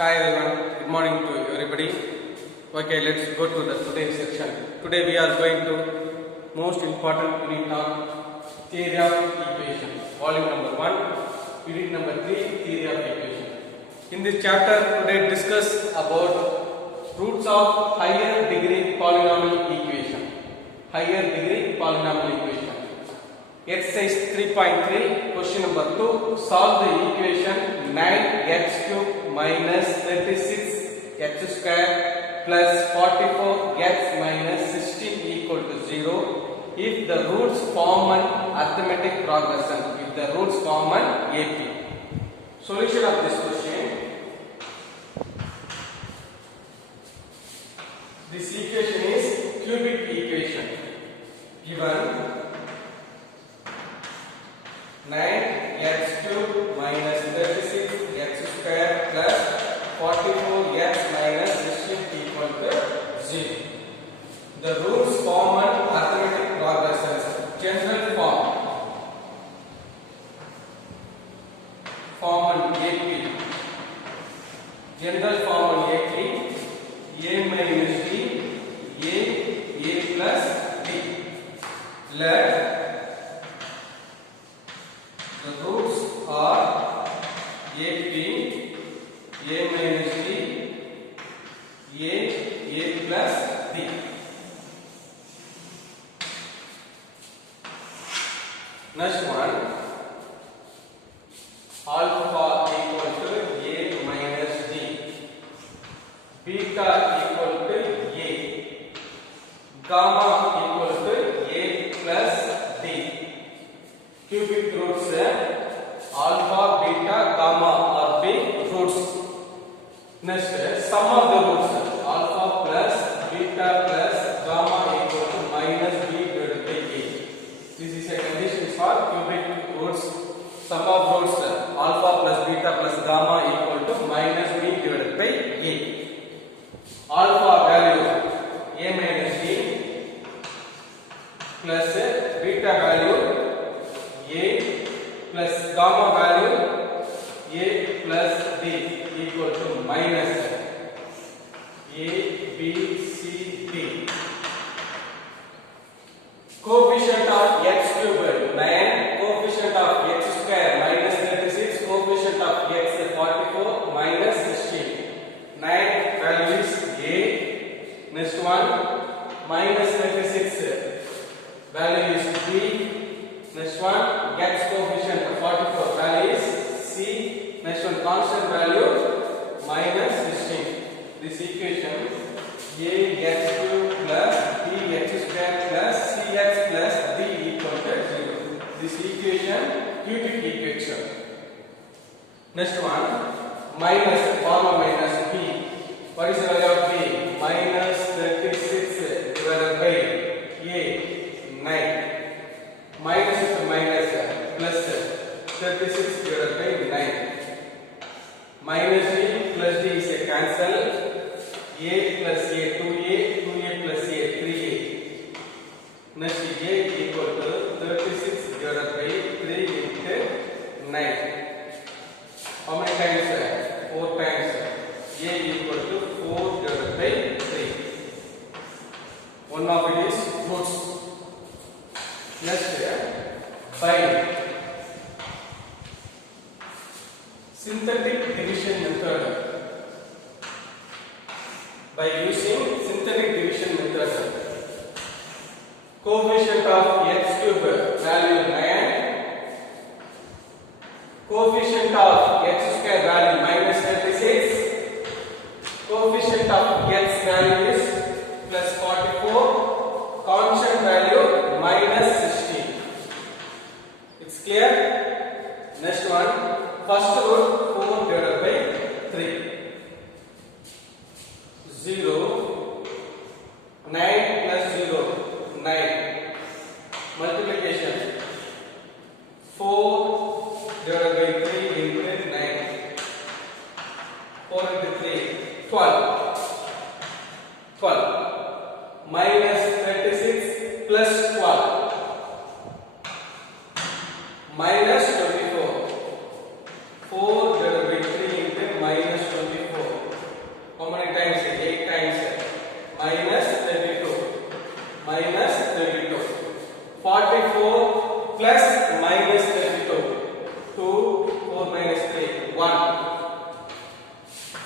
Hi everyone, good morning to everybody. Okay, let's go to the today's section. Today we are going to most important unit on theory of equation. Volume number 1, unit number 3, theory of equation. In this chapter, today discuss about roots of higher degree polynomial equation. Higher degree polynomial equation. Exercise 3.3, question number 2. Solve the equation 9x cube minus 36x square plus 44x minus 16 equal to 0 if the roots form an arithmetic progression. If the roots form an AP. Solution of this question. This equation is cubic equation. Given 9x cube minus 36x square plus 44x minus 16 equal to 0. The roots form an arithmetic progressions. General form an AP. General form an AP. A minus B, A plus B. Let the roots are AP, A minus B, A plus B. Next one, alpha equal to A minus D, beta equal to A, gamma equal to A plus D. Cubic roots alpha, beta, gamma are big roots. Next, sum of the roots alpha plus beta plus gamma equal to minus b divided by a. This is a condition for cubic roots. Sum of roots alpha plus beta plus gamma equal to minus b divided by a. Alpha value a minus b plus beta value a plus gamma value a plus d equal to minus a, b, c, d. Coefficient of x cube 9, coefficient of x square minus 36, coefficient of x 44 minus 16. 9 value is a. Next one minus 36 value is b. Next one, x coefficient 44 value is c. Next one, constant value minus 16. This equation a x cube plus b x square plus cx plus d equal to 0. This equation cubic equation. Next one, minus form of minus b. What is the value of b? Minus 36 divided by a 9. Minus into minus plus 36 divided by 9. Minus d plus d is a cancel. A plus a 2a, 2a plus a 3a. Next a equal to 36 divided by 3 into 9. How many times? 4 times. A equal to 4 divided by 3. One of it is roots. Next, by synthetic division method. By using synthetic division method, coefficient of x cube value 9, coefficient of x square value minus 36, coefficient of x value is plus 44, constant value minus 16. It's clear? Next one, first root 4 divided by 3. 0, 9 plus 0, 9. Multiplication 4 divided by 3 into 9. 44 plus minus 32. 2, 4 minus 3, 1.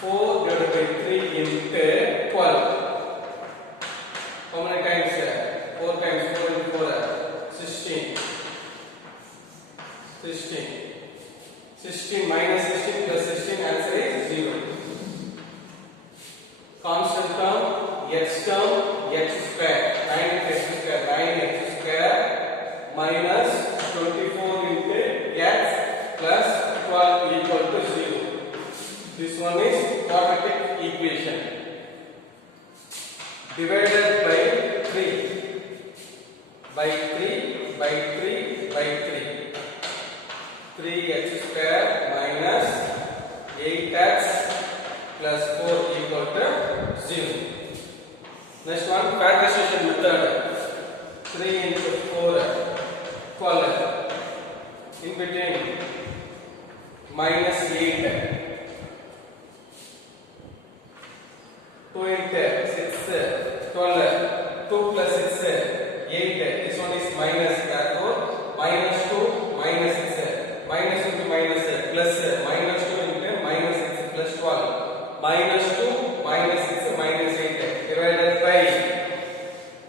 4 divided by 3 into 12. How many times? 4 times 4 into 4, 16. 16. 16 minus 16 plus 16, answer is 0. Constant term, x square, 9x square, 9x square minus 24 into x plus 12 equal to 0. This one is quadratic equation. Divided by 3. By 3, by 3, by 3. 3x square minus 8x plus 4 equal to 0. Next one, factorization method. 3 into 4, 12. In between, minus 8. 2 into 6, 12. 2 plus 6, 8. This one is minus, therefore, minus 2, minus 6. Minus into minus, plus, minus 2 into minus 6 plus 12. Minus 2, minus 6, minus 8. Divided by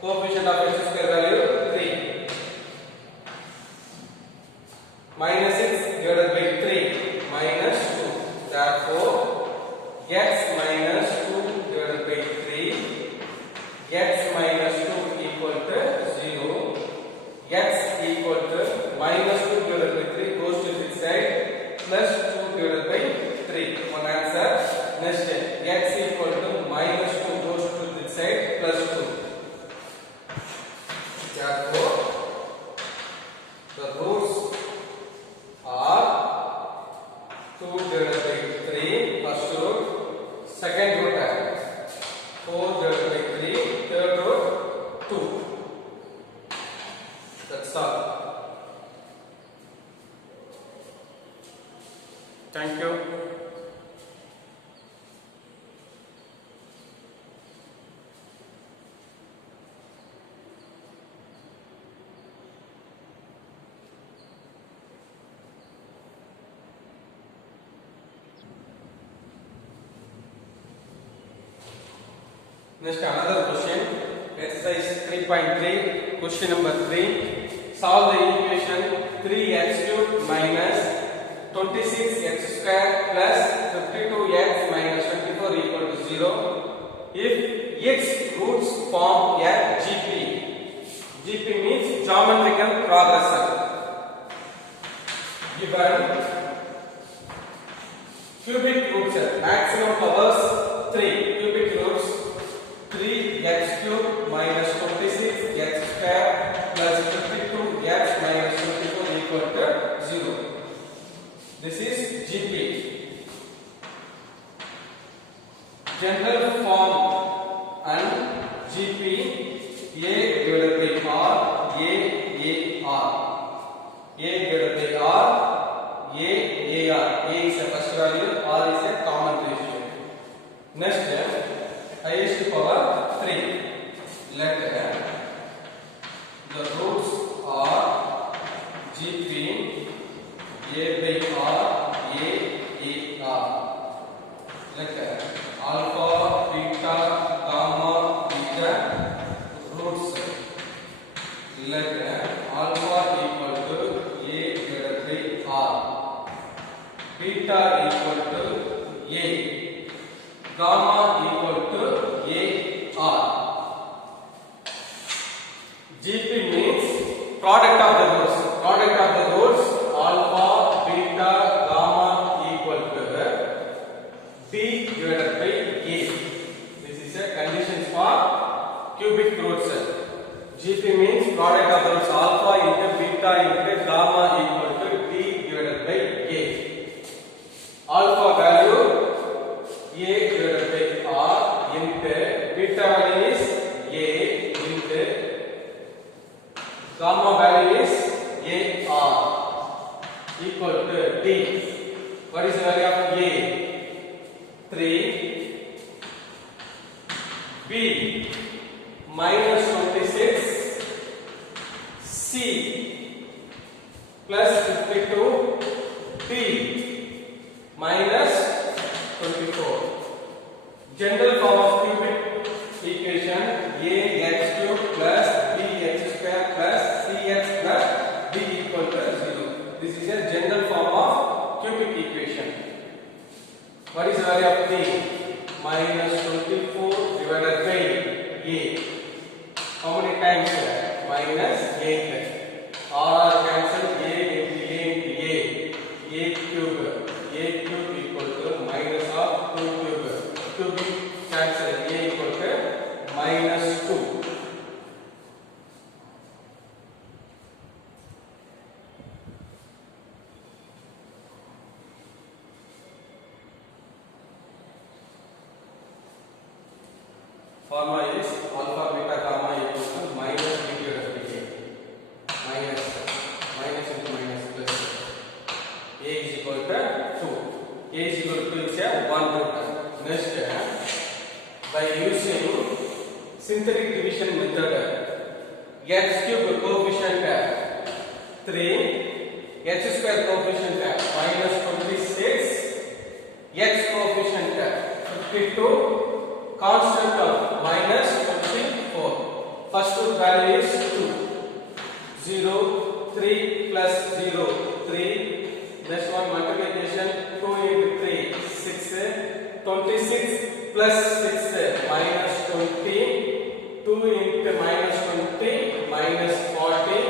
coefficient of x square value 3. Minus 6 divided by 3, minus 2. Therefore, x minus 2 divided by 3, x minus 2 equal to 0. X equal to minus 2 divided by 3 goes to this side, plus 2 divided by 3. One answer. Next, x equal to minus 2 goes to this side, plus 2. Therefore, the roots are 2 divided by 3, first root, second root 4 divided by 3, third root 2. That's all. Thank you. Next, another question. Exercise 3.3, question number 3. Solve the equation 3x cubed minus 26x square plus 52x minus 24 equal to 0 if its roots form a GP. GP means geometrical progression. Given cubic roots, maximum powers 3. Cubic roots 3x cubed minus 26x square plus 52x minus 24 equal to 0. This is GP. General form and GP A divided by R, A, R. A divided by R, A, AR. A is a first value, R is a common ratio. Next, highest power 3. Let the roots are GP A by R, A, R. Let alpha, beta, gamma be the roots. Let alpha equal to A divided by R. Beta equal to A. Gamma equal to AR. GP means product of the roots. Product of the roots alpha, beta, gamma equal to B divided by A. This is a condition for cubic roots. GP means product of the roots alpha into beta into gamma equal to D divided by A. Alpha value A divided by R into beta value is A into gamma value is AR equal to D. What is the value of A? 3. B minus 26. C plus 52 t minus 24. General form of cubic equation: ax cube plus bx square plus cx plus d equal to 0. This is a general form of cubic equation. What is the value of t? Minus 24 divided by a. How many times? Minus 8. R cancel, a into a into a cube. A cube equal to minus of 2 cube. Cubic cancel, a equal to minus 2. Formula is alpha beta gamma equal to minus b divided by a. Minus into minus plus. A is equal to 2. A is equal to is a 1 root. Next, by using synthetic division method, x cube coefficient 3, x square coefficient minus 26, x coefficient 52, constant of minus 24. First root value is 2. 0, 3 plus 0, 3. Next one multiplication, 2 into 3, 6. 26 plus 6, minus 20. 2 into minus 20, minus 40.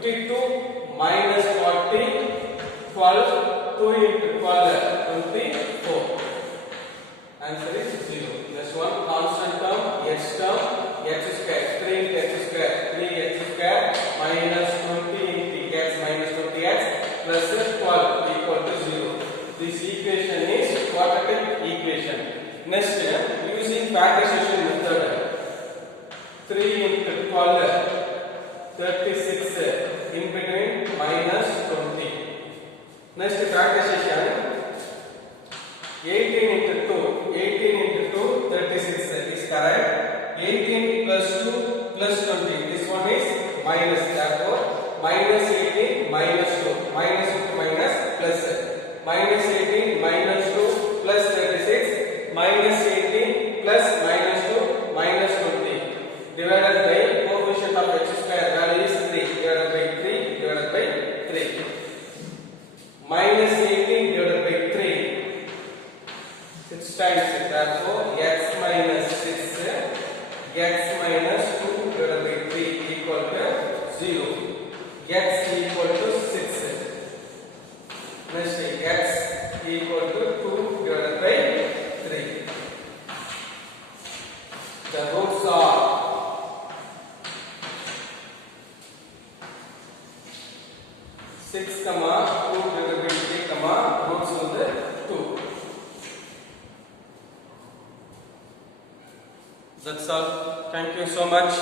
52 minus 40, 12. 2 into 12, 24. Answer is 0. Next one, constant term, x square, 3 into x square, 3x square, minus 20 into x minus 20x, plus 12 equal to 0. This equation is quadratic equation. Next, using factorization method, 3 into 12, 36, in between minus 20. Next factorization, 18 into 2, 36 is correct. 18 plus 2 plus 20. This one is minus. Therefore, minus 18 minus 2. Minus into minus plus. Minus 18 minus 2 plus 36. Minus 18 plus minus 2 minus 20. Divided by coefficient of x square value is 3. Divided by 3 divided by 3. Minus 18 divided by 3. 6 times, therefore x minus 6, x minus 2 divided by 3 equal to 0. X equal to 6. Next, x equal to 2 divided by 3. The roots are 6, 2 divided by 3, roots on the 2. That's all. Thank you so much.